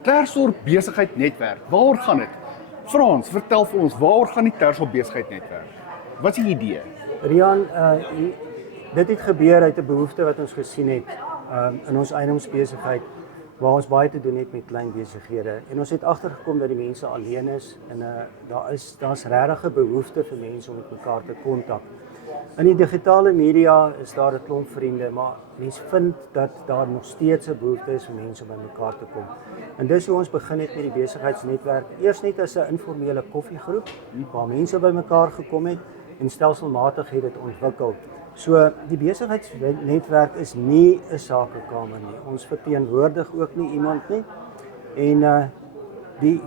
Tersorg besigheid netwerk, waaroor gaan dit? Frans, vertel vir ons, waaroor gaan die Tersorg besigheid netwerk? Wat is die idee? Rian, dit het gebeur uit 'n behoefte wat ons gesien het in ons eiendomsbesigheid, waar ons baie te doen het met klein besighede. En ons het agtergekom dat die mense alleen is en daar's regtig 'n behoefte vir mense om met mekaar te kontak. In die digitale media is daar 'n klomp vriende, maar mense vind dat daar nog steeds 'n behoefte is vir mense om by mekaar te kom. En dis hoe ons begin het met die besigheidsnetwerk. Eers net as 'n informele koffiegroep waar mense by mekaar gekom het en stelselmatig het dit ontwikkel. So die besigheidsnetwerk is nie 'n sakekamer nie. Ons verteenwoordig ook nie iemand nie. En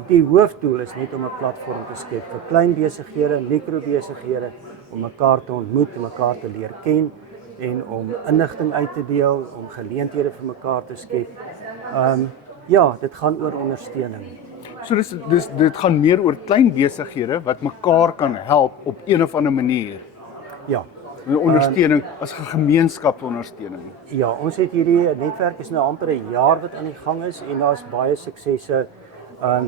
die hoofdoel is net om 'n platform te skep vir klein besighede, mikrobesighede om mekaar te ontmoet, om mekaar te leer ken en om inligting uit te deel, om geleenthede vir mekaar te skep. Ja, dit gaan oor ondersteuning. So dit gaan meer oor klein besighede wat mekaar kan help op een of ander manier. Ja. Ondersteuning as 'n gemeenskapsondersteuning. Ja, ons het hierdie netwerk is nou amper 'n jaar wat aan die gang is en daar's baie suksesse.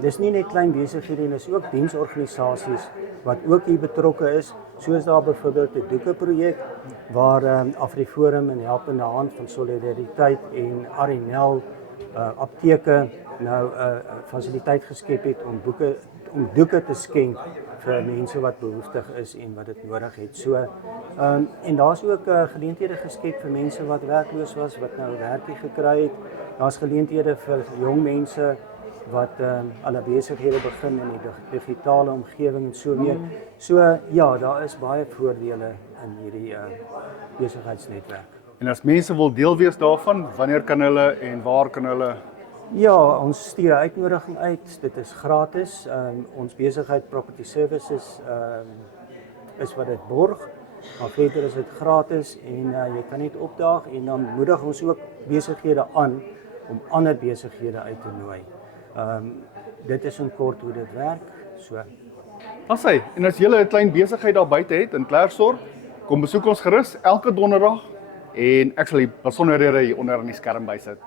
Dis nie net klein besighede nie, dis ook diensorganisasies wat ook hier betrokke is, soos daar byvoorbeeld 'n doeke-projek waar AfriForum en Helpende Hand van Solidariteit en Arinel apteke nou 'n fasiliteit geskep het om doeke te skenk vir mense wat behoeftig is en wat dit nodig het. So en daar's ook geleenthede geskep vir mense wat werkloos was, wat nou 'n werkie gekry het. Daar's geleenthede vir jong mense wat hulle besighede begin in die digitale omgewing en so meer. So ja, daar is baie voordele in hierdie besigheidsnetwerk. En as mense wil deel wees daarvan, wanneer kan hulle en waar kan hulle? Ja, ons stuur 'n uitnodiging uit. Dit is gratis. Ons besigheid Property Services is wat dit borg. Maar verder is dit gratis en jy kan net opdaag en dan moedig ons ook besighede aan om ander besighede uit te nooi. Dit is in kort hoe dit werk. So. En as julle 'n klein besigheid daar buite het in Tersorg, kom besoek ons gerus elke donderdag en ek sal die besonderhede hier onder aan die skerm bysit.